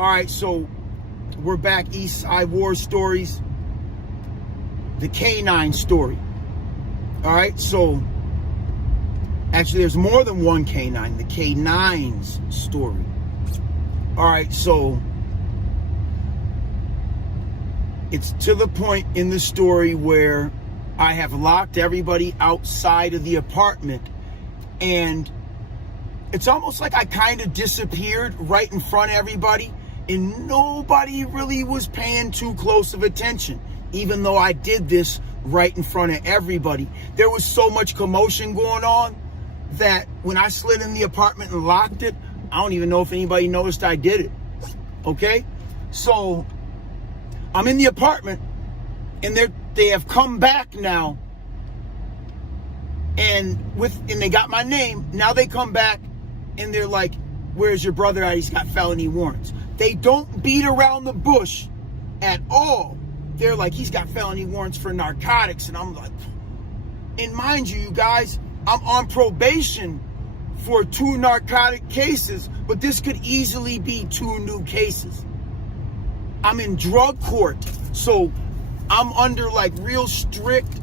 All right, so we're back. East Side War Stories. The K-9 story. All right, so actually there's more than one K-9. The K-9s story. All right, so it's to the point in the story where I have locked everybody outside of the apartment, and it's almost like I kind of disappeared right in front of everybody, and nobody really was paying too close of attention, even though I did this right in front of everybody. There was so much commotion going on that when I slid in the apartment and locked it, I don't even know if anybody noticed I did it. Okay? So I'm in the apartment, and they have come back now, and they got my name. Now they come back and they're like, "Where's your brother at? He's got felony warrants." They don't beat around the bush at all. They're like, "He's got felony warrants for narcotics." And I'm like, and mind you, you guys, I'm on probation for 2 narcotic cases, but this could easily be 2 new cases. I'm in drug court, so I'm under like real strict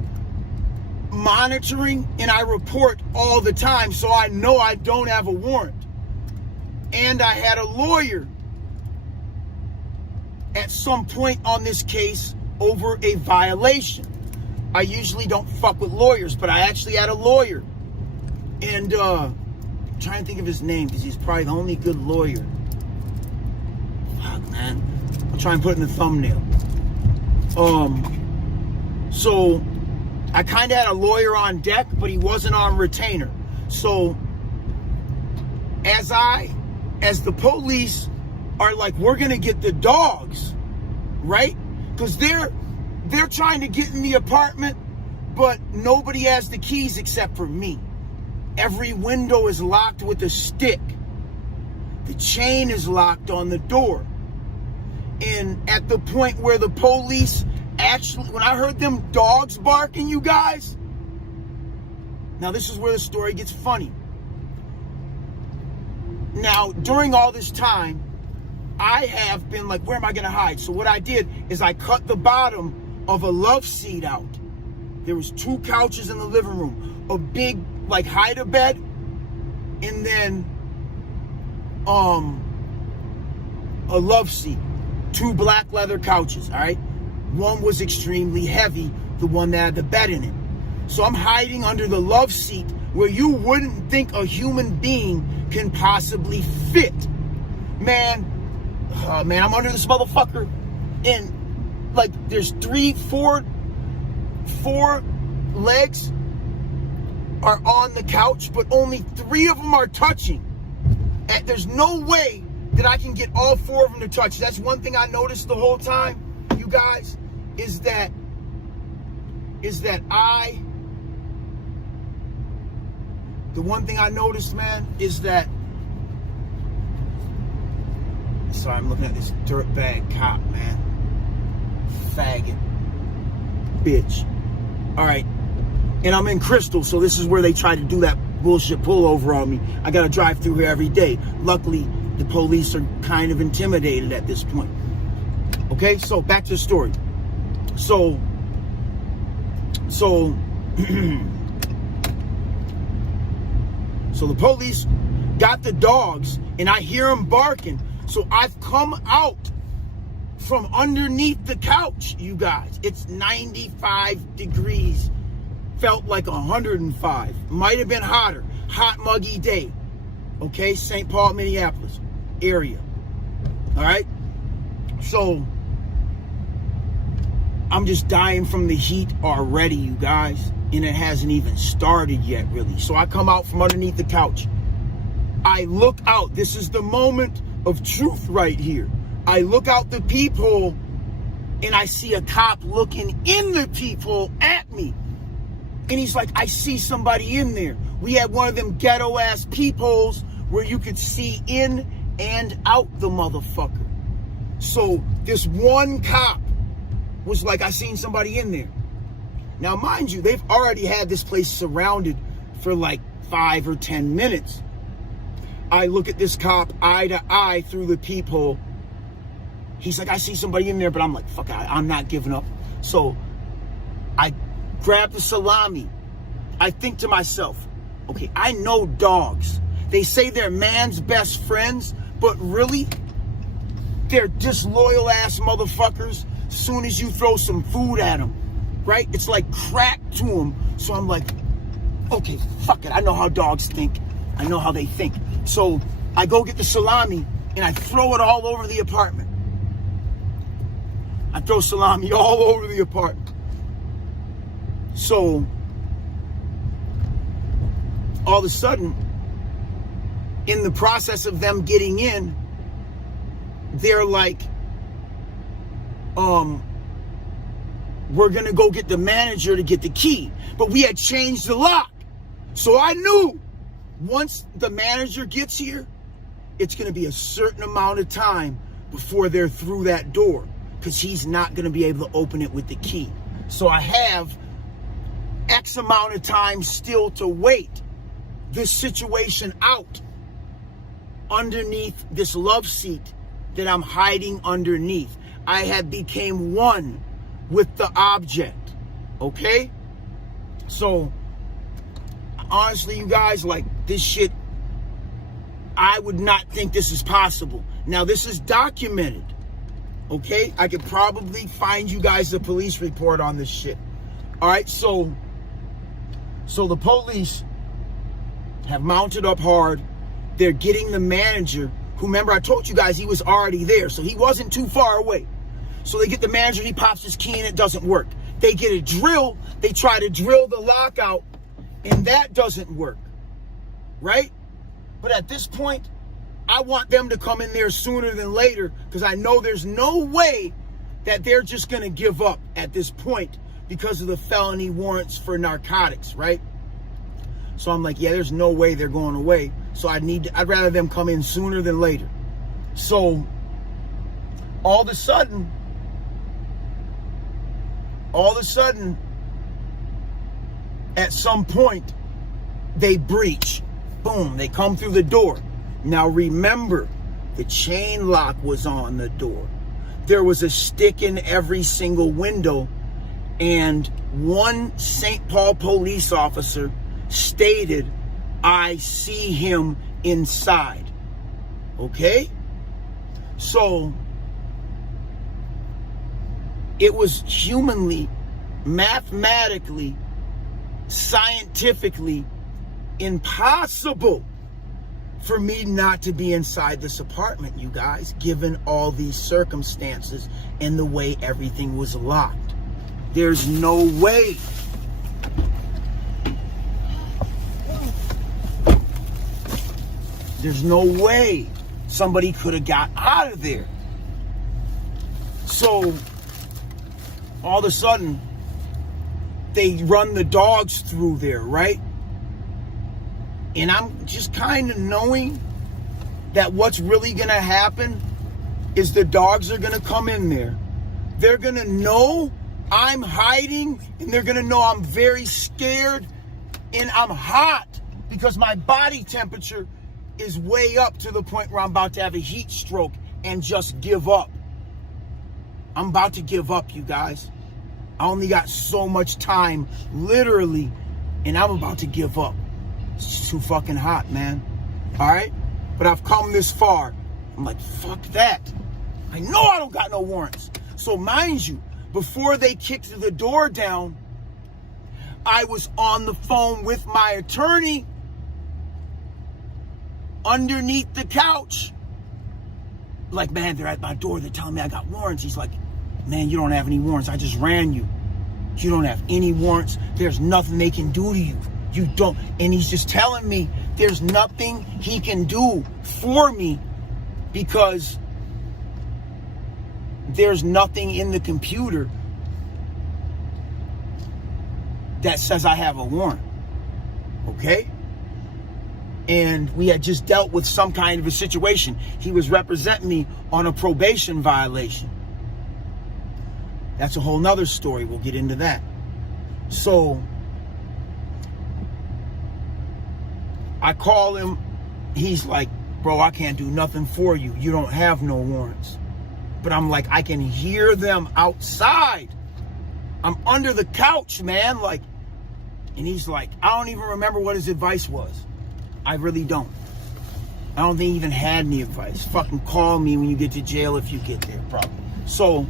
monitoring, and I report all the time, so I know I don't have a warrant. And I had a lawyer at some point on this case over a violation. I usually don't fuck with lawyers, but I actually had a lawyer. And I'm trying to think of his name because he's probably the only good lawyer. Fuck, man. I'll try and put it in the thumbnail. So I kind of had a lawyer on deck, but he wasn't on retainer. So as the police are like, "We're gonna get the dogs," right? Because they're trying to get in the apartment, but nobody has the keys except for me. Every window is locked with a stick. The chain is locked on the door. And at the point where the police actually, when I heard them dogs barking, you guys, now this is where the story gets funny. Now, during all this time, I have been like, where am I going to hide? So what I did is I cut the bottom of a love seat out. There was 2 couches in the living room, a big like hide-a-bed, and then a love seat, 2 black leather couches. All right, one was extremely heavy, the one that had the bed in it. So I'm hiding under the love seat where you wouldn't think a human being can possibly fit. Man, I'm under this motherfucker, and like there's 4 legs are on the couch, but only 3 of them are touching. And there's no way that I can get all 4 of them to touch. That's one thing I noticed the whole time, you guys, is that the one thing I noticed, man, is that, sorry, I'm looking at this dirtbag cop, man. Faggot. Bitch. All right. And I'm in Crystal, so this is where they tried to do that bullshit pullover on me. I got to drive through here every day. Luckily, the police are kind of intimidated at this point. Okay, so back to the story. So the police got the dogs, and I hear them barking. So I've come out from underneath the couch, you guys. It's 95 degrees. Felt like 105. Might have been hotter. Hot, muggy day. Okay, St. Paul, Minneapolis area. All right? So I'm just dying from the heat already, you guys. And it hasn't even started yet, really. So I come out from underneath the couch. I look out. This is the moment of truth right here. I look out the peephole, and I see a cop looking in the peephole at me. And he's like, "I see somebody in there." We had one of them ghetto-ass peepholes where you could see in and out the motherfucker. So this one cop was like, "I seen somebody in there." Now, mind you, they've already had this place surrounded for like 5 or 10 minutes. I look at this cop eye to eye through the peephole, He's like, I see somebody in there, but I'm like, fuck, I'm not giving up. So I grab the salami. I think to myself, okay, I know dogs. They say they're man's best friends, but really, they're disloyal ass motherfuckers. Soon as you throw some food at them, right? It's like crack to them. So I'm like, okay, fuck it. I know how dogs think. I know how they think. So I go get the salami and I throw it all over the apartment. I throw salami all over the apartment. So all of a sudden, in the process of them getting in, they're like, we're gonna go get the manager to get the key. But we had changed the lock. So I knew once the manager gets here, it's gonna be a certain amount of time before they're through that door, because he's not gonna be able to open it with the key. So I have X amount of time still to wait this situation out underneath this love seat that I'm hiding underneath. I had became one with the object, okay? So, honestly, you guys, like, this shit, I would not think this is possible. Now, this is documented, okay? I could probably find you guys a police report on this shit. All right, so the police have mounted up hard. They're getting the manager, who, remember, I told you guys he was already there, so he wasn't too far away. So they get the manager, he pops his key and it doesn't work. They get a drill, they try to drill the lock out, and that doesn't work, right? But at this point, I want them to come in there sooner than later, because I know there's no way that they're just gonna give up at this point because of the felony warrants for narcotics, right? So I'm like, yeah, there's no way they're going away. So I'd rather them come in sooner than later. So all of a sudden, at some point, they breach. Boom, they come through the door. Now remember, the chain lock was on the door. There was a stick in every single window, and one St. Paul police officer stated, I see him inside. Okay? So it was humanly, mathematically, scientifically impossible for me not to be inside this apartment, you guys, given all these circumstances and the way everything was locked. There's no way. There's no way somebody could have got out of there. So all of a sudden, they run the dogs through there, right? And I'm just kind of knowing that what's really going to happen is the dogs are going to come in there. They're going to know I'm hiding, and they're going to know I'm very scared and I'm hot because my body temperature is way up to the point where I'm about to have a heat stroke and just give up. I'm about to give up, you guys. I only got so much time, literally, and I'm about to give up. It's too fucking hot, man. All right? But I've come this far. I'm like, fuck that. I know I don't got no warrants. So mind you, before they kicked the door down, I was on the phone with my attorney underneath the couch. Like, man, they're at my door. They're telling me I got warrants. He's like, man, you don't have any warrants. I just ran you. You don't have any warrants. There's nothing they can do to you. You don't. And he's just telling me there's nothing he can do for me because there's nothing in the computer that says I have a warrant. Okay? And we had just dealt with some kind of a situation. He was representing me on a probation violation. That's a whole nother story. We'll get into that. So I call him. He's like, bro, I can't do nothing for you. You don't have no warrants. But I'm like, I can hear them outside. I'm under the couch, man. Like, and he's like, I don't even remember what his advice was. I really don't. I don't think he even had any advice. Fucking call me when you get to jail if you get there, probably. So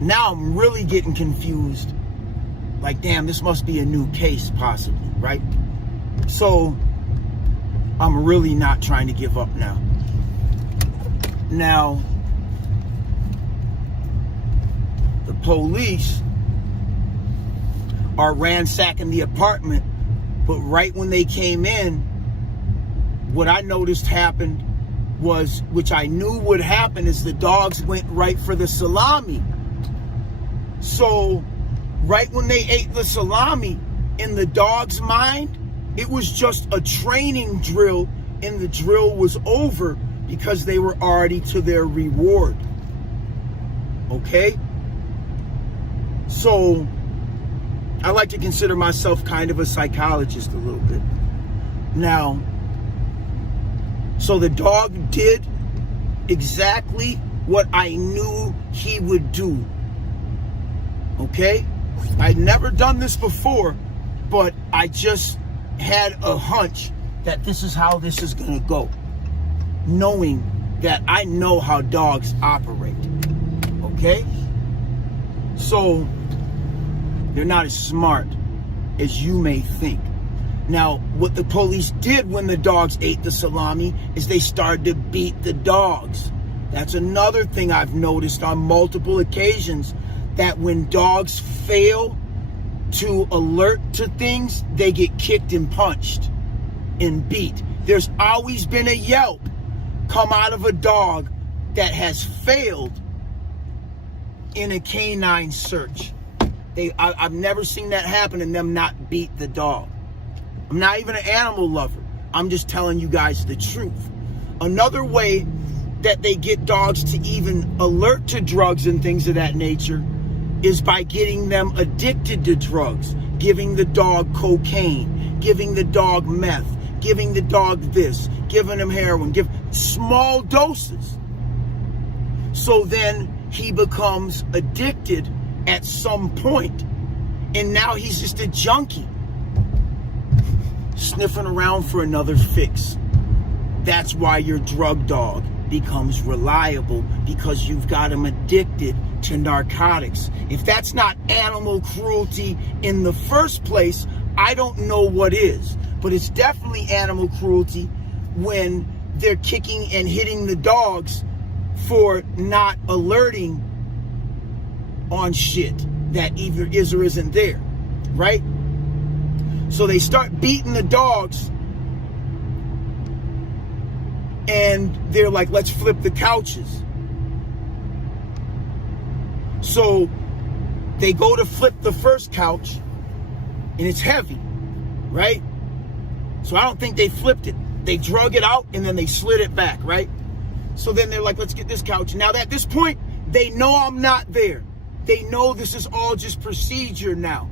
now I'm really getting confused. Like, damn, this must be a new case, possibly, right? So I'm really not trying to give up now. Now, the police are ransacking the apartment, but right when they came in, what I noticed happened was, which I knew would happen, is the dogs went right for the salami. So right when they ate the salami, in the dog's mind, it was just a training drill, and the drill was over because they were already to their reward. Okay? So I like to consider myself kind of a psychologist a little bit. Now, so the dog did exactly what I knew he would do. Okay? I'd never done this before, but I just had a hunch that this is how this is going to go. Knowing that I know how dogs operate. Okay? So, they're not as smart as you may think. Now, what the police did when the dogs ate the salami is they started to beat the dogs. That's another thing I've noticed on multiple occasions, that when dogs fail to alert to things, they get kicked and punched and beat. There's always been a yelp come out of a dog that has failed in a K-9 search. I've never seen that happen and them not beat the dog. I'm not even an animal lover. I'm just telling you guys the truth. Another way that they get dogs to even alert to drugs and things of that nature is by getting them addicted to drugs, giving the dog cocaine, giving the dog meth, giving the dog this, giving him heroin, give small doses. So then he becomes addicted at some point, and now he's just a junkie, sniffing around for another fix. That's why your drug dog becomes reliable, because you've got him addicted to narcotics. If that's not animal cruelty in the first place, I don't know what is. But it's definitely animal cruelty when they're kicking and hitting the dogs for not alerting on shit that either is or isn't there, right? So they start beating the dogs, and they're like, let's flip the couches. So they go to flip the first couch, and it's heavy, right? So I don't think they flipped it. They drug it out, and then they slid it back, right? So then they're like, let's get this couch. Now at this point, they know I'm not there. They know this is all just procedure now.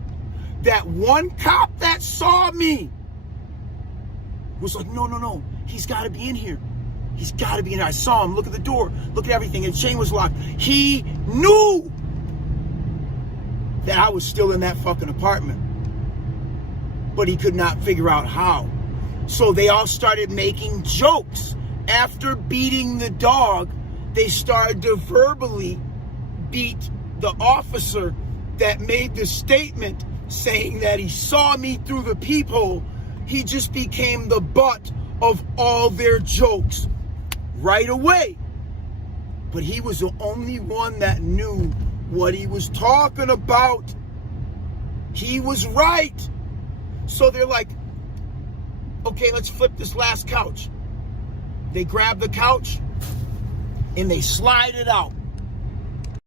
That one cop that saw me was like, no, he's got to be in here. He's got to be in here. I saw him. Look at the door. Look at everything. The chain was locked. He knew that I was still in that fucking apartment, but he could not figure out how. So they all started making jokes. After beating the dog, they started to verbally beat the officer that made the statement saying that he saw me through the peephole. He just became the butt of all their jokes right away. But he was the only one that knew what he was talking about. He was right. So they're like, okay, let's flip this last couch. They grab the couch and they slide it out.